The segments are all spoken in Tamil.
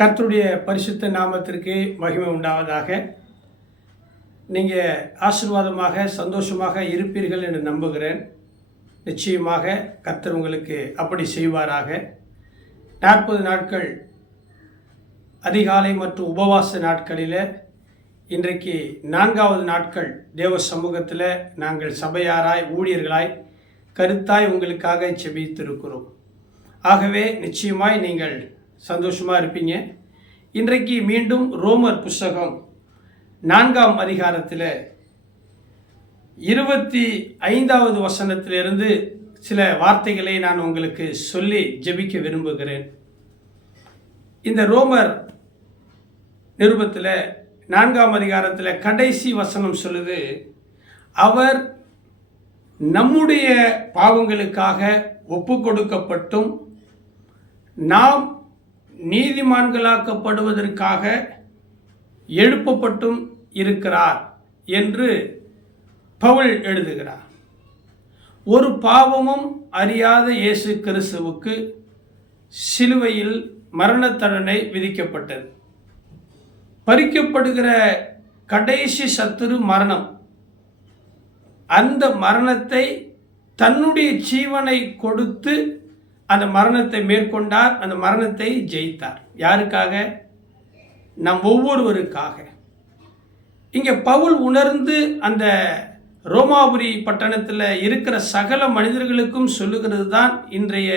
கர்த்தருடைய பரிசுத்த நாமத்திற்கு மகிமை உண்டாவதாக. நீங்கள் ஆசீர்வாதமாக சந்தோஷமாக இருப்பீர்கள் என்று நம்புகிறேன். நிச்சயமாக கர்த்தர் உங்களுக்கு அப்படி செய்வாராக. 40 நாட்கள் அதிகாலை மற்றும் உபவாச நாட்களில் இன்றைக்கு 4வது நாட்கள் தேவ சமூகத்தில் நாங்கள் சபையாராய் ஊழியர்களாய் கருத்தாய் உங்களுக்காக செபித்திருக்கிறோம். ஆகவே நிச்சயமாய் நீங்கள் சந்தோஷமாக இருப்பீங்க. இன்றைக்கு மீண்டும் ரோமர் புஸ்தகம் 4ஆம் அதிகாரத்தில் 25வது வசனத்திலிருந்து சில வார்த்தைகளை நான் உங்களுக்கு சொல்லி ஜெபிக்க விரும்புகிறேன். இந்த ரோமர் நிருபத்தில் 4ஆம் அதிகாரத்தில் கடைசி வசனம் சொல்லுது, அவர் நம்முடைய பாவங்களுக்காக ஒப்பு கொடுக்கப்பட்டும் நாம் நீதிமான்களாக்கப்படுவதற்காக எழுப்பப்பட்டும் இருக்கிறார் என்று பவுல் எழுதுகிறார். ஒரு பாவமும் அறியாத இயேசு கிறிஸ்துவுக்கு சிலுவையில் மரண தண்டனை விதிக்கப்பட்டது. பறிக்கப்படுகிற கடைசி சத்துரு மரணம். அந்த மரணத்தை தன்னுடைய ஜீவனை கொடுத்து அந்த மரணத்தை மேற்கொண்டார். அந்த மரணத்தை ஜெயித்தார். யாருக்காக? நம் ஒவ்வொருவருக்காக. இங்கே பவுல் உணர்ந்து அந்த ரோமாபுரி பட்டணத்தில் இருக்கிற சகல மனிதர்களுக்கும் சொல்லுகிறது தான் இன்றைய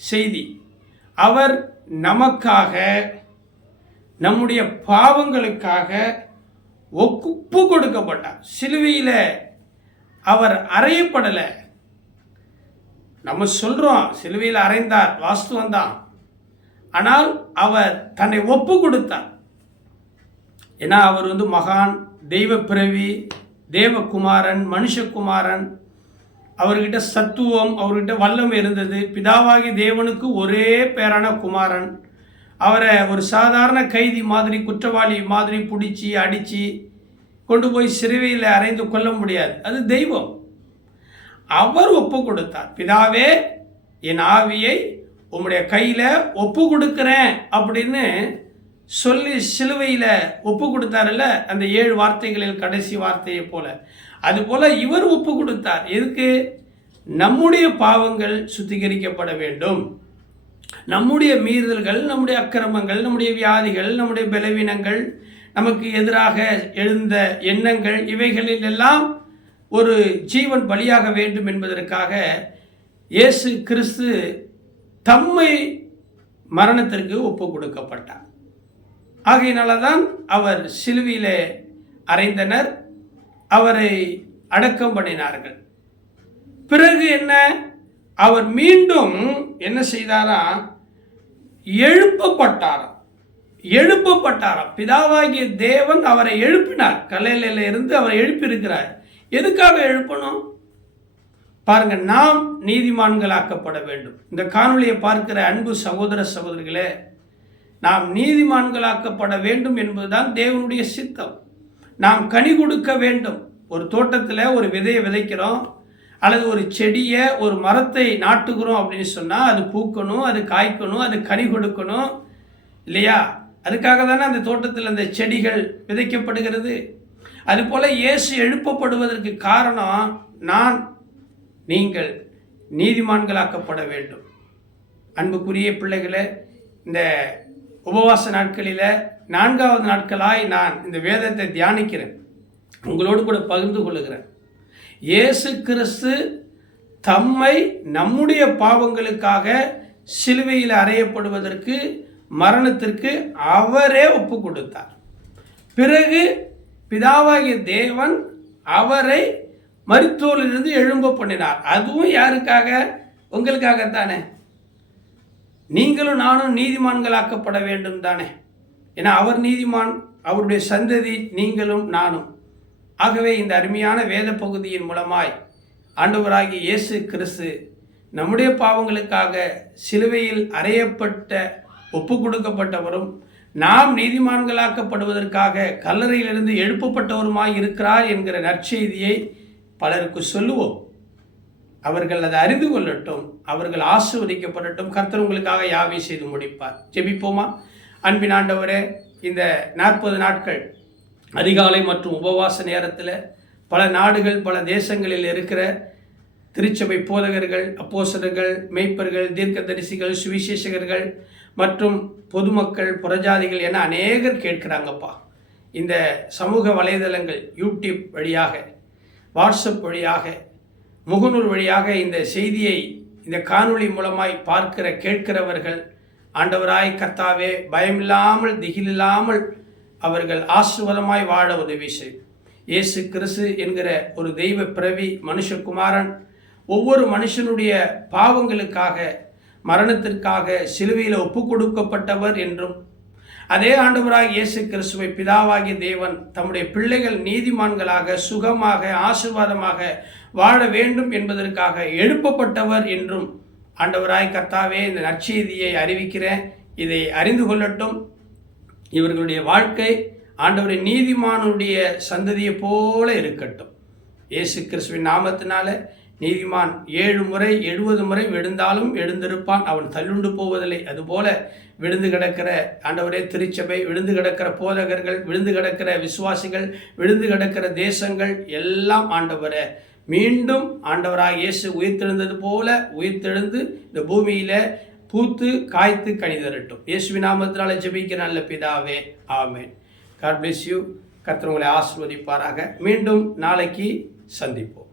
செய்தி. அவர் நமக்காக, நம்முடைய பாவங்களுக்காக ஒப்பு கொடுக்கப்பட்டார். சிலுவையில் அவர் அறையப்படலை. நம்ம சொல்கிறோம் சிலுவையில் அறைந்தார், வாஸ்தவம் தான். ஆனால் அவர் தன்னை ஒப்பு கொடுத்தார். ஏன்னா அவர் மகான், தெய்வ பிறவி, தேவகுமாரன், மனுஷகுமாரன். அவர்கிட்ட சத்துவம், அவர்கிட்ட வல்லமை இருந்தது. பிதாவாகி தேவனுக்கு ஒரே பேரான குமாரன். அவரை ஒரு சாதாரண கைதி மாதிரி, குற்றவாளி மாதிரி பிடிச்சி அடித்து கொண்டு போய் சிலுவையில் அறைந்து கொள்ள முடியாது. அது தெய்வம். அவர் ஒப்பு கொடுத்தார். பிதாவே, என் ஆவியை உம்முடைய கையில் ஒப்பு கொடுக்கிறேன் அப்படின்னு சொல்லி சிலுவையில் ஒப்பு கொடுத்தார்ல, அந்த 7 வார்த்தைகளில் கடைசி வார்த்தையை போல. அதுபோல இவர் ஒப்பு கொடுத்தார். எதுக்கு? நம்முடைய பாவங்கள் சுத்திகரிக்கப்பட வேண்டும். நம்முடைய மீறுதல்கள், நம்முடைய அக்கிரமங்கள், நம்முடைய வியாதிகள், நம்முடைய பலவீனங்கள், நமக்கு எதிராக எழுந்த எண்ணங்கள், இவைகளில் எல்லாம் ஒரு ஜீவன் பலியாக வேண்டும் என்பதற்காக இயேசு கிறிஸ்து தம்மை மரணத்திற்கு ஒப்பு கொடுக்கப்பட்டார். ஆகையினால தான் அவர் சிலுவையிலே அறைந்தனர், அவரை அடக்கம் பண்ணினார்கள். பிறகு என்ன? அவர் மீண்டும் என்ன செய்தாராம்? எழுப்பப்பட்டாராம். பிதாவாகிய தேவன் அவரை எழுப்பினார். கல்லறையில இருந்து அவரை எழுப்பியிருக்கிறார். எதுக்காக எழுப்பணும் பாருங்க? நாம் நீதிமான்களாக்கப்பட வேண்டும். இந்த காணொலியை பார்க்கிற அன்பு சகோதர சகோதரிகளே, நாம் நீதிமான்களாக்கப்பட வேண்டும் என்பதுதான் தேவனுடைய சித்தம். நாம் கனி கொடுக்க வேண்டும். ஒரு தோட்டத்தில் ஒரு விதையை விதைக்கிறோம், அல்லது ஒரு செடியை, ஒரு மரத்தை நாட்டுகிறோம் அப்படின்னு சொன்னால் அது பூக்கணும், அது காய்க்கணும், அது கனி கொடுக்கணும் இல்லையா? அதுக்காக தானே அந்த தோட்டத்தில் அந்த செடிகள் விதைக்கப்படுகிறது. அதுபோல இயேசு எழுப்பப்படுவதற்கு காரணம், நீங்கள் நீதிமான்களாக்கப்பட வேண்டும். அன்புக்குரிய பிள்ளைகளே, இந்த உபவாச நாட்களில் 4வது நாட்களாய் நான் இந்த வேதத்தை தியானிக்கிறேன், உங்களோடு கூட பகிர்ந்து கொள்ளுகிறேன். இயேசு கிறிஸ்து தம்மை நம்முடைய பாவங்களுக்காக சிலுவையில் அறையப்படுவதற்கு, மரணத்திற்கு அவரே ஒப்பு கொடுத்தார். பிறகு பிதாவாகிய தேவன் அவரை மரித்தோரிலிருந்து எழும்ப பண்ணினார். அதுவும் யாருக்காக? உங்களுக்காகத்தானே. நீங்களும் நானும் நீதிமான்களாக்கப்பட வேண்டும் தானே. ஏன்னா அவர் நீதிமான், அவருடைய சந்ததி நீங்களும் நானும். ஆகவே இந்த அருமையான வேத பகுதியின் மூலமாய் ஆண்டவராகிய இயேசு கிறிஸ்து நம்முடைய பாவங்களுக்காக சிலுவையில் அறையப்பட்ட ஒப்பு கொடுக்கப்பட்டவரும், நாம் நீதிமான்களாக்கப்படுவதற்காக கல்லறையிலிருந்து எழுப்பப்பட்டவருமாய் இருக்கிறார் என்கிற நற்செய்தியை பலருக்கு சொல்லுவோம். அவர்கள் அதை அறிந்து கொள்ளட்டும், அவர்கள் ஆசீர்வதிக்கப்படட்டும். கர்த்தர் உங்களுக்காக யாவை செய்து முடிப்பார். ஜெபிப்போமா? அன்பின் ஆண்டவரே, இந்த 40 நாட்கள் அதிகாலை மற்றும் உபவாச நேரத்தில் பல நாடுகள் பல தேசங்களில் இருக்கிற திருச்சபை போதகர்கள், அப்போஸ்தலர்கள், மேய்ப்பர்கள், தீர்க்கதரிசிகள், சுவிசேஷகர்கள் மற்றும் பொதுமக்கள், புறஜாதிகள் என அநேகர் கேட்கிறாங்கப்பா. இந்த சமூக வலைதளங்கள், யூடியூப் வழியாக, வாட்ஸ்அப் வழியாக, முகநூல் வழியாக இந்த செய்தியை இந்த காணொளி மூலமாய் பார்க்கிற கேட்கிறவர்கள் ஆண்டவராய் கர்த்தாவே பயமில்லாமல் திகிலில்லாமல் அவர்கள் ஆசீர்வாதமாய் வாழ உதவி செய்யும். இயேசு கிறிஸ்து என்கிற ஒரு தெய்வ பிறவி மனுஷகுமாரன் ஒவ்வொரு மனுஷனுடைய பாவங்களுக்காக மரணத்திற்காக சிலுவையில் ஒப்பு கொடுக்கப்பட்டவர் என்றும், அதே ஆண்டவராக இயேசு கிறிஸ்துவை பிதாவாகிய தேவன் தம்முடைய பிள்ளைகள் நீதிமான்களாக சுகமாக ஆசீர்வாதமாக வாழ வேண்டும் என்பதற்காக எழுப்பப்பட்டவர் என்றும் ஆண்டவராய் கர்த்தாவே இந்த நற்செய்தியை அறிவிக்கிறேன். இதை அறிந்து கொள்ளட்டும். இவர்களுடைய வாழ்க்கை ஆண்டவரை நீதிமானுடைய சந்ததியை போல இருக்கட்டும். இயேசு கிறிஸ்துவின் நாமத்தினால நீதிமான் 7 முறை 70 முறை விழுந்தாலும் எழுந்திருப்பான், அவன் தள்ளுண்டு போவதில்லை. அதுபோல விழுந்து கிடக்கிற ஆண்டவரே திருச்சபை, விழுந்து கிடக்கிற போதகர்கள், விழுந்து கிடக்கிற விசுவாசிகள், விழுந்து கிடக்கிற தேசங்கள் எல்லாம் ஆண்டவரே மீண்டும் ஆண்டவராக இயேசு உயிர்த்தெழுந்தது போல உயிர்த்தெழுந்து இந்த பூமியில பூத்து காய்த்து கனி தரட்டும். இயேசுவின் நாமத்தினால ஜெபிக்கிற நல்ல பிதாவே, ஆமென். God bless you. கர்த்தர் உங்களை ஆசீர்வதிப்பாராக. மீண்டும் நாளைக்கு சந்திப்போம்.